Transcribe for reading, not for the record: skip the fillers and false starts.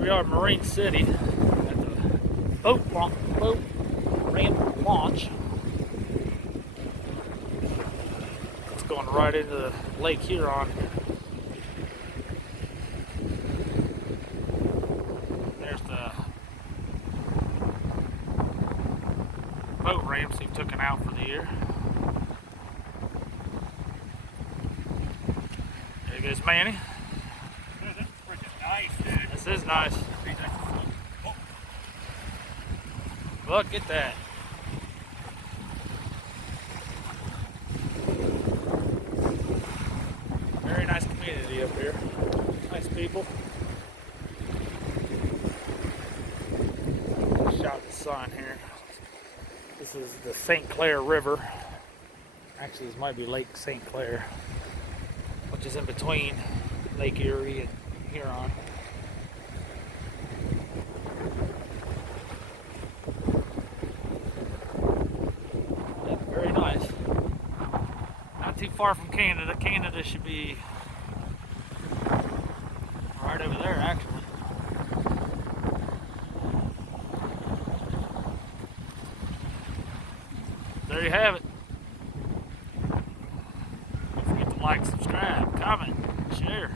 we are in Marine City at the boat ramp launch. It's going right into Lake Huron. There's the boat ramps they've taken out for the year. There goes Manny. Dude, this is freaking nice, dude. This is nice. Look at that. Very nice community up here. Nice people. Shot the sign here. This is the St. Clair River. Actually, this might be Lake St. Clair, which is in between Lake Erie and Huron. Yeah, very nice. Not too far from Canada. Canada should be right over there, actually. There you have it. Don't forget to like, subscribe, comment, share.